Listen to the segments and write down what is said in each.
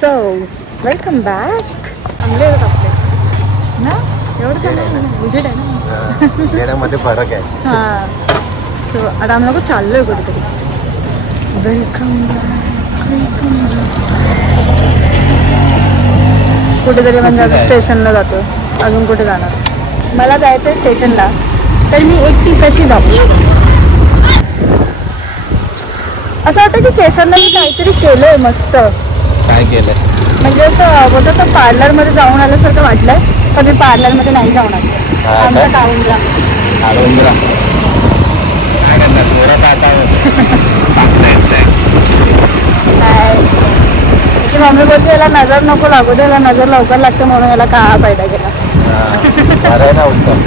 So welcome back. चांगले आहेत आपले ना, एवढं चांगलं विजिट आहे ना, जेण्यामध्ये फरक आहे. हां. सो आता आम्ही लोक चाललोय कुठेतरी. वेलकम कुठेतरी म्हणजे आम्ही स्टेशनला जातो. अजून कुठे जाणार? मला जायचं आहे स्टेशनला, तर मी एकटी कशी जाऊ? असं वाटतं की केसांना मी काहीतरी केलंय मस्त. काय केलंय? म्हणजे असं बोलतात तर पार्लरमध्ये जाऊन आल्यासारखं वाटलंय, पण मी पार्लरमध्ये नाही जाऊन आले. आमचा काउंटला काय त्याची मम्मी बोलली याला नजर नको लागू दे, याला नजर लवकर लागते म्हणून याला काळा पैदा केला. ना उत्तम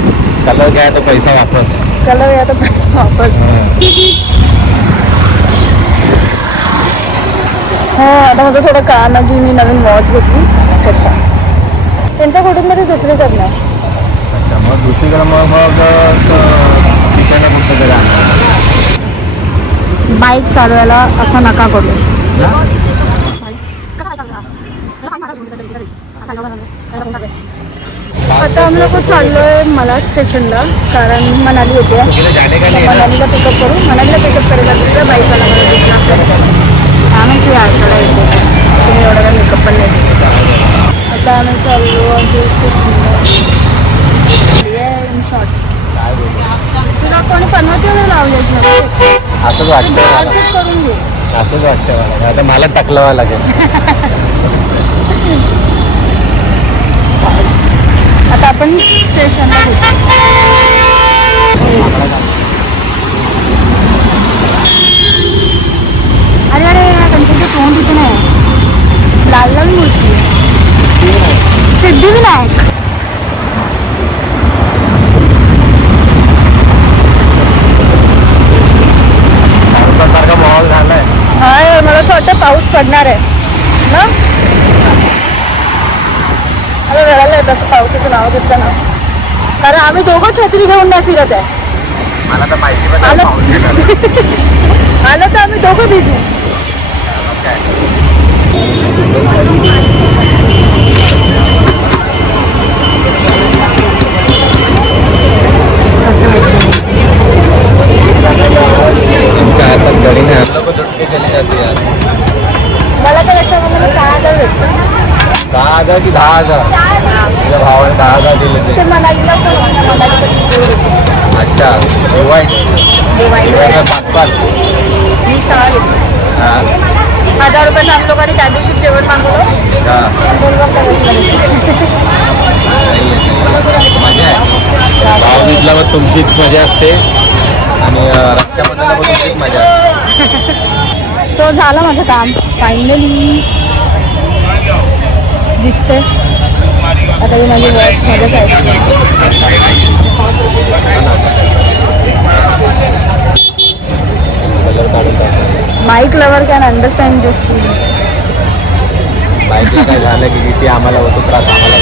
कलर घ्या तर पैसा वापस. कलर या तर पैसा वापस. हो आता माझं थोडं काम, माझी मी नवीन वॉच घेतली त्याचा. त्यांच्या कुटुंबामध्ये दुसरी करणार. अच्छा, मग दुसरीकडे मग तिकडे कुठं तरी बाईक चालवायला असं नका करू. आता आम्ही लोक चाललोय मलाड स्टेशनला, कारण मनाली येते. मनालीला पिकअप करू. मनालीला पिकअप करायला दुसऱ्या बाईकवाला मला दिसला. आम्ही ती ऐकायला येते, तुम्ही एवढा काही मेकअप पण नाही देत. आता आम्ही चाललो इन शॉर्ट. तुला कोणी पनवती वगैरे लावली असणार? असंच वाटतं करून घे. असंच वाटतं मला. आता मला टाकलावं लागेल. आता आपण स्टेशनला अरे अरे गणपतीचं तोंड इथे नाही, लाल लाल मूर्ती सिद्धिविनायक. सारखा माहोल झालाय. हा मला असं वाटतं पाऊस पडणार आहे ना. मला रडायला येत असं पावसाचं नाव घेतलं ना, कारण आम्ही दोघं छत्री घेऊन नाही फिरत आहे. मला तर माहिती पण आलं तर आम्ही दोघं भिजू. मला तर याच्यामध्ये 6,000 भेटतो. 10,000 की 10,000? तुझ्या भावाने 10,000 दिले ते. ते मनालीला अच्छा, डिवाइड 5-5. मी 6 घेतली. 1,000 रुपयाचं आम्ही लोकांनी त्या दिवशी जेवण मागवलं. मजा आहे. भाऊबीजला मग तुमचीच मजा असते आणि रक्षाबंधनला पण तुमचीच मजा असते. सो झालं माझं काम फायनली दिसते. आता ही माझी वॉच माझ्यासाठी. कलर काढून टाकतो. Bike lover can understand this feeling. बाईकला काय झालं की किती आम्हाला होतो त्रास आम्हाला.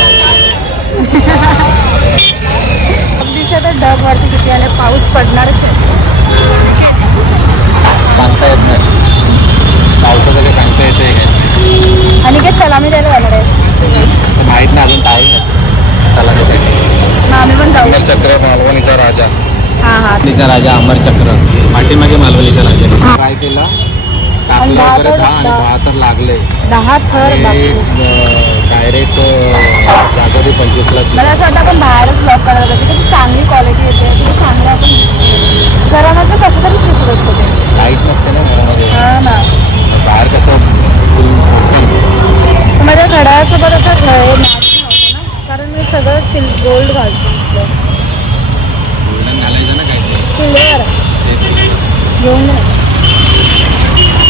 दिसत ढग वरती किती आले, पाऊस पडणारच आहे. सांगता येत नाही पावसाचं, काही सांगता येते काय. आणि काय सलामी द्यायला जाणार आहे माहीत नाही अजून टाईम आहे सलामीसाठी. मग आम्ही पण जाऊ. अमरचक्र मालवणीचा राजा. हां हां मालवणीचा राजा अमरचक्र पाठीमागे मालवणीचा राजा काय केला. आणि 10 वगैरे 10 तर लागले. 10 थर डायरेक्ट जागोरी 25 मला असं वाटतं आपण बाहेरच ब्लॉक करायला पाहिजे. किती चांगली क्वालिटी येते, किती चांगलं आपण घरामध्ये कसं तरी दिसत असतं ते. लाईट नसते ना घरामध्ये. हां ना, बाहेर कसं माझ्या घड्याळासोबत असं हे मॅच नव्हतं ना, कारण मी सगळं गोल्ड घालतो. गोल्डन घालायचं ना काय सिल्वर घेऊन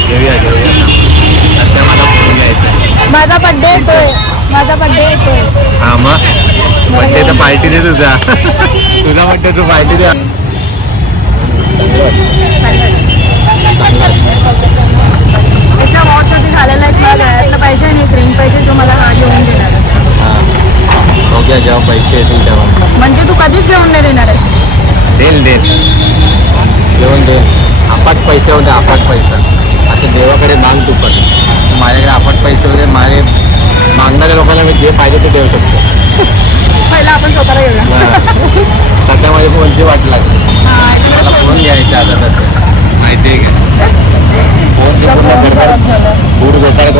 घेऊया सध्या मला फोन घ्यायचा. माझा बड्डे येतोय. हा मग बड्डे तर पार्टी दे तुझा. तुझा बड्डे तू पार्टी दे. त्याच्या वॉचवरती घालायला एक मला गळ्यातलं पाहिजे आणि एक रिंग पाहिजे, जो मला हा घेऊन देणार आहे. बघूया जेव्हा पैसे येतील तेव्हा. म्हणजे तू कधीच घेऊन नाही देणार आहेस? देईल घेऊन अफाट पैसे होते, अफाट पैसा. असं देवाकडे माग तू पण. माझ्याकडे अफाट पैसे होते, माझे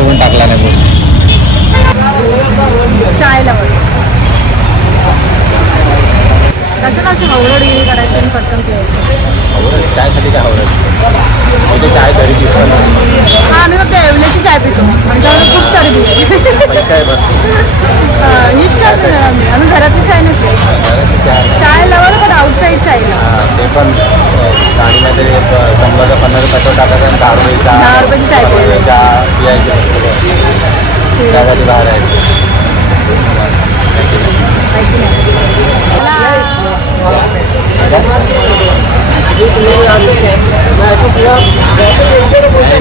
बघून टाकला नाही बोल. चाय लवर्स कशाला अशी हवरडी करायची आणि पटकन प्यायचं. आवडत चायसाठी काय आवडत म्हणजे चाय घरी दिसत नाही. हा आम्ही फक्त एवढ्याची चाय पितो आमच्याकडे खूप चरबी आहे. पैसा आहे भरपूर. हीच चाय पिणार आम्ही घरातली चाय नाही पित. चाय लवर पण आउटसाईड चायला ते पण गाडीमध्ये 100 का 50 पेट्रोल टाकायचं आणि 10 रुपयाची चाय प्यायची. त्यासाठी बाहेर आहे.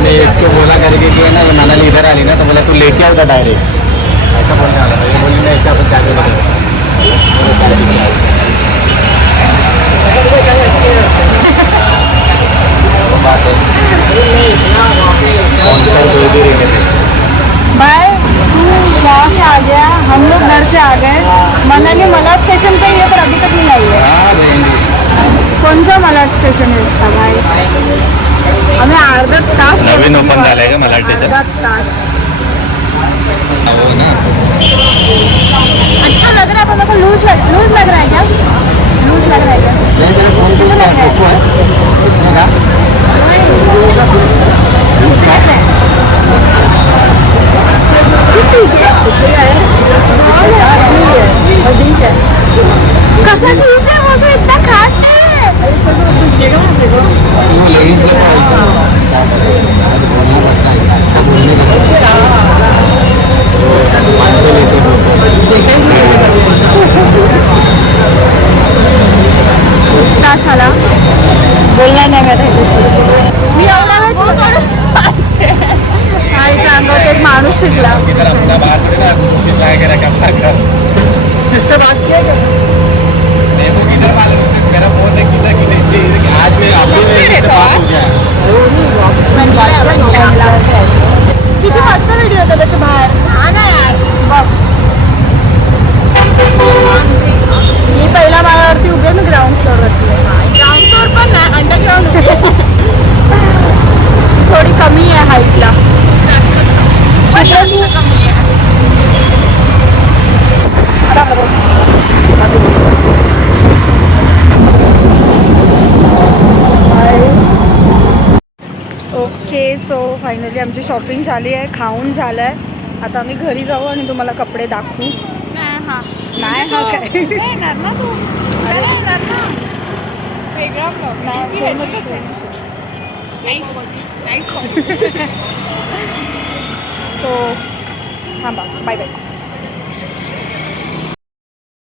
नहीं इसको बोला करके कि है ना मनाली इधर आली ना तो बोला तू लेके आओ डायरेक्ट ऐसा बोलने वाला था. ये बोली नहीं ऐसा अपन चाहते भाई तू यहाँ से आ गया हम लोग घर से आ गए. मनाली मलाड स्टेशन पे ये पर अभी तक नहीं आई है. कौन सा मलाड स्टेशन है इसका भाई. हमें अर्धा तास नवीन ओपन झालंय का मलाड स्टेशन. अर्धा तास. हो ना. अच्छा लग रहा है पर मेरे को लूज लग रहा है क्या. लूज लग रहा है क्या. कैसा लग रहा है. कसा ठीक है वो तो इतना खास नहीं है. तास आला बोलणार नाही मी आता ह्याच्याशी. मी एवढा वेळ तुला आईच्या अंगावर एक माणूस शिकला. किससे बात किया क्या? देखो किधर मालूम मेरा फोन है किधर किधर आज मैं आपसे बात हो गया. किती मस्त व्हिडिओ होता तसे बाहेर. हा ना यार बघ. मी पहिला माळ्यावरती उभी आहे. मी ग्राउंड फ्लोअरवरती आहे. ग्राउंड फ्लोअर पण नाही अंडरग्राउंड थोडी कमी आहे हाईटला. कमी आहे. ओके सो फायनली आमची शॉपिंग झाली आहे. खाऊन झालं आहे. आता आम्ही घरी जाऊ आणि तुम्हाला कपडे दाखवू. नाही हा काय येणार ना तू. वेगळा ब्लॉग सो थांबा बाय बाय.